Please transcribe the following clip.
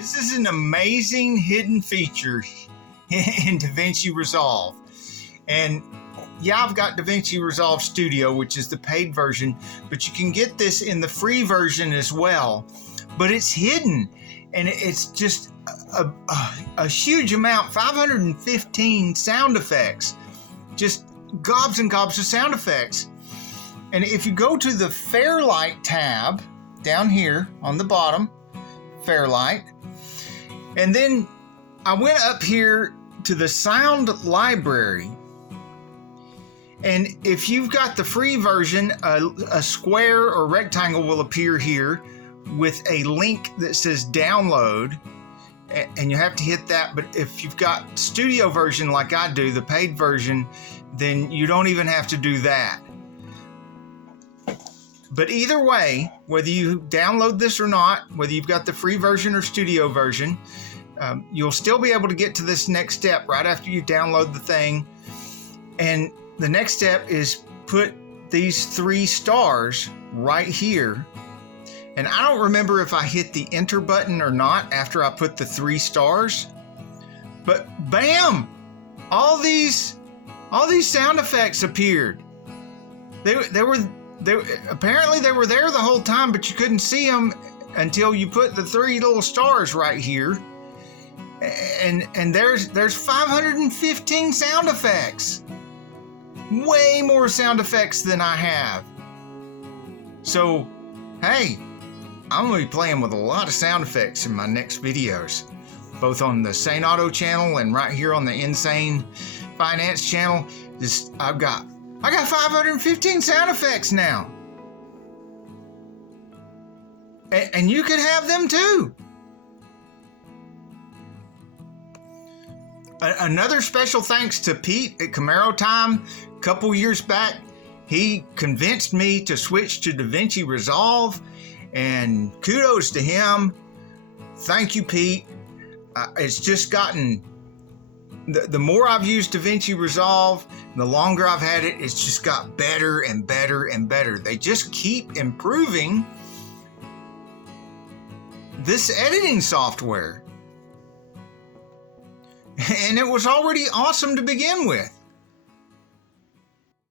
This is an amazing hidden feature in Davinci Resolve. And yeah, I've got Davinci Resolve Studio, which is the paid version, but you can get this in the free version as well. But it's hidden, and it's just a huge amount, 515 sound effects, just gobs and gobs of sound effects. And if you go to the Fairlight tab down here on the bottom, Fairlight, and then I went up here to the sound library, and if you've got the free version, a square or rectangle will appear here with a link that says download, and you have to hit that. But if you've got studio version like I do, the paid version, then you don't even have to do that. But either way, whether you download this or not, whether you've got the free version or studio version, you'll still be able to get to this next step right after you download the thing. And the next step is put these 3 stars right here. And I don't remember if I hit the enter button or not after I put the 3 stars, but bam, all these sound effects appeared. They were apparently they were there the whole time, but you couldn't see them until you put the 3 little stars right here. And there's 515 sound effects. Way more sound effects than I have. So, hey, I'm going to be playing with a lot of sound effects in my next videos, both on the Sane Auto channel and right here on the Insane Finance channel. I got 515 sound effects now. And you could have them too. Another special thanks to Pete at Camaro Time. A couple years back, he convinced me to switch to Davinci Resolve, and kudos to him. Thank you, Pete. It's just gotten, the more I've used Davinci Resolve, the longer I've had it, it's just got better and better and better. They just keep improving this editing software. And it was already awesome to begin with.